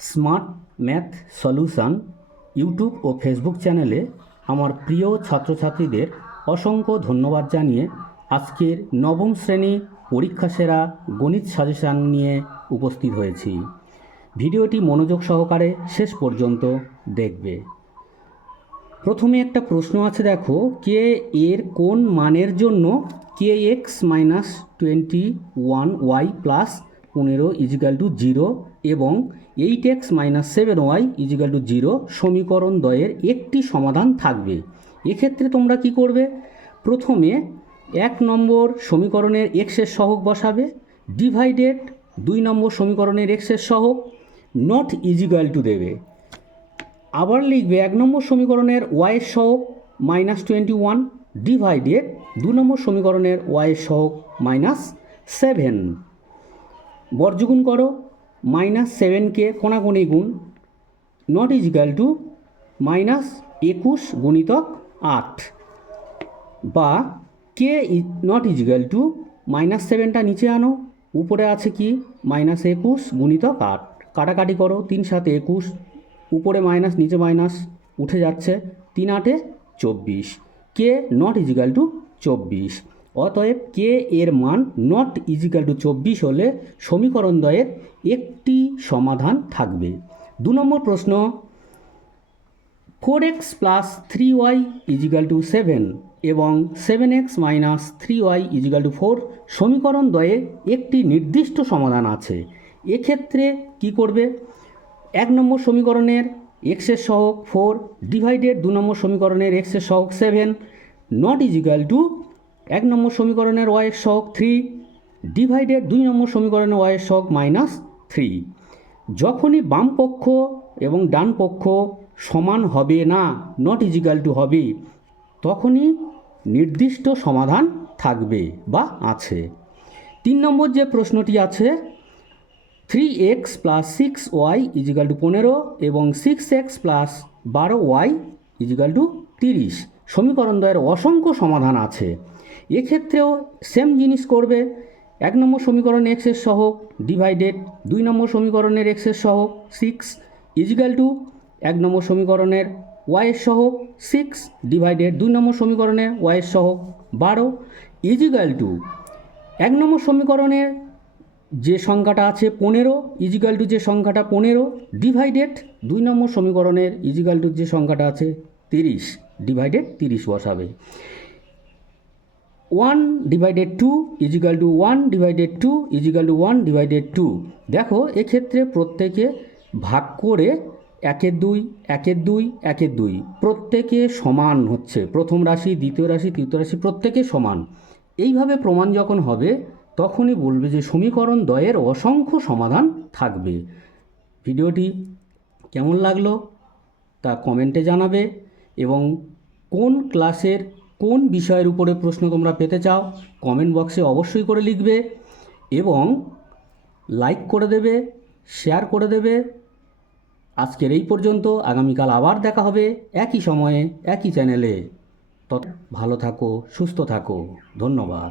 Smart math solution YouTube ও Facebook চ্যানেলে আমার প্রিয় ছাত্রছাত্রীদের অসংখ্য ধন্যবাদ জানিয়ে আজকের নবম শ্রেণী পরীক্ষা সেরা গণিত সাজেশান নিয়ে উপস্থিত হয়েছি। ভিডিওটি মনোযোগ সহকারে শেষ পর্যন্ত দেখবে। প্রথমে একটা প্রশ্ন আছে, দেখো, কে এর কোন মানের জন্য কে x minus 21y plus 15 equal to 0 এবং 8x minus 7y is equal to 0 সমীকরণ দ্বয়ের একটি সমাধান থাকবে। এক্ষেত্রে তোমরা কি করবে? প্রথমে 1 নম্বর সমীকরণের এক্সের সহগ বসাবে, ডিভাইডেড 2 নম্বর সমীকরণের এক্সের সহগ, নট ইজিক্যাল টু দেবে। আবার লিখবে 1 নম্বর সমীকরণের ওয়াইয়ের সহগ -21 ডিভাইডেড 2 নম্বর সমীকরণের ওয়াইয়ের সহগ -7। বর্গগুণ করো, -7কে কোণাগুণি গুণ, নট ইজিক্যাল টু -21 গুণিতক 8, বা কে নট ইজিক্যাল টু -7টা নিচে আনো, উপরে আছে কি -21 গুণিতক 8, কাটাকাটি করো, 3 × 7 = 21, উপরে মাইনাস নিচে মাইনাস উঠে যাচ্ছে, 3 × 8 = 24, কে নট ইজিক্যাল টু 24। অতএব কে এর মান নট ইজিক্যাল টু 24 হলে সমীকরণ দ্বয়ের একটি সমাধান থাকবে। 2 নম্বর প্রশ্ন, 4x plus 3y is equal two 7 এবং 7x minus 3y is equal two 4 সমীকরণ দ্বয়ের একটি নির্দিষ্ট সমাধান আছে। এক্ষেত্রে কি করবে? 1 নম্বর সমীকরণের এক্সের সহগ 4 ডিভাইডেড 2 নম্বর সমীকরণের এক্সের সহগ 7 নট ইজিক্যাল টু 1 নম্বর সমীকরণের ওয়াইয়ের সহগ 3 ডিভাইডেড 2 নম্বর সমীকরণের ওয়াইয়ের সহগ -3। যখনই বাম পক্ষ এবং ডান পক্ষ সমান হবে না, নট ইজিক্যাল টু হবে, তখনই নির্দিষ্ট সমাধান থাকবে বা আছে। 3 নম্বর যে প্রশ্নটি আছে, 3x plus 6y is equal two 15 এবং 6x plus 12y is equal two 30 সমীকরণ দ্বয়ের অসংখ্য সমাধান আছে। এক্ষেত্রেও সেম জিনিস করবে, 1 নম্বর সমীকরণ এক্সের সহগ ডিভাইডেড 2 নম্বর সমীকরণের এক্সের সহগ 6 ইজিক্যাল টু 1 নম্বর সমীকরণের ওয়াইয়ের সহগ 6 ডিভাইডেড 2 নম্বর সমীকরণের ওয়াইয়ের সহগ 12 ইজিক্যাল টু 1 নম্বর সমীকরণের যে সংখ্যাটা আছে 15 ইজিক্যাল টু যে সংখ্যাটা 15 ডিভাইডেড 2 নম্বর সমীকরণের ইজিক্যাল টু যে সংখ্যাটা আছে 30 ডিভাইডেড 30 বসাবে। 1 divided 2 is equal to 1 divided 2 is equal to 1 divided 2। দেখো, এক্ষেত্রে প্রত্যেকে ভাগ করে 1-এর 2 1-এর 2 1-এর 2 প্রত্যেকে সমান হচ্ছে, প্রথম রাশি দ্বিতীয় রাশি তৃতীয় রাশি প্রত্যেকে সমান। এইভাবে প্রমাণ যখন হবে তখনই বলবে যে সমীকরণ দ্বয়ের অসংখ্য সমাধান থাকবে। ভিডিওটি কেমন লাগলো তা কমেন্টে জানাবে এবং কোন ক্লাসের কোন বিষয়ের উপরে প্রশ্ন তোমরা পেতে চাও কমেন্ট বক্সে অবশ্যই করে লিখবে এবং লাইক করে দেবে, শেয়ার করে দেবে। আজকের এই পর্যন্ত, আগামীকাল আবার দেখা হবে একই সময়ে একই চ্যানেলে। তত ভালো থাকো, সুস্থ থাকো, ধন্যবাদ।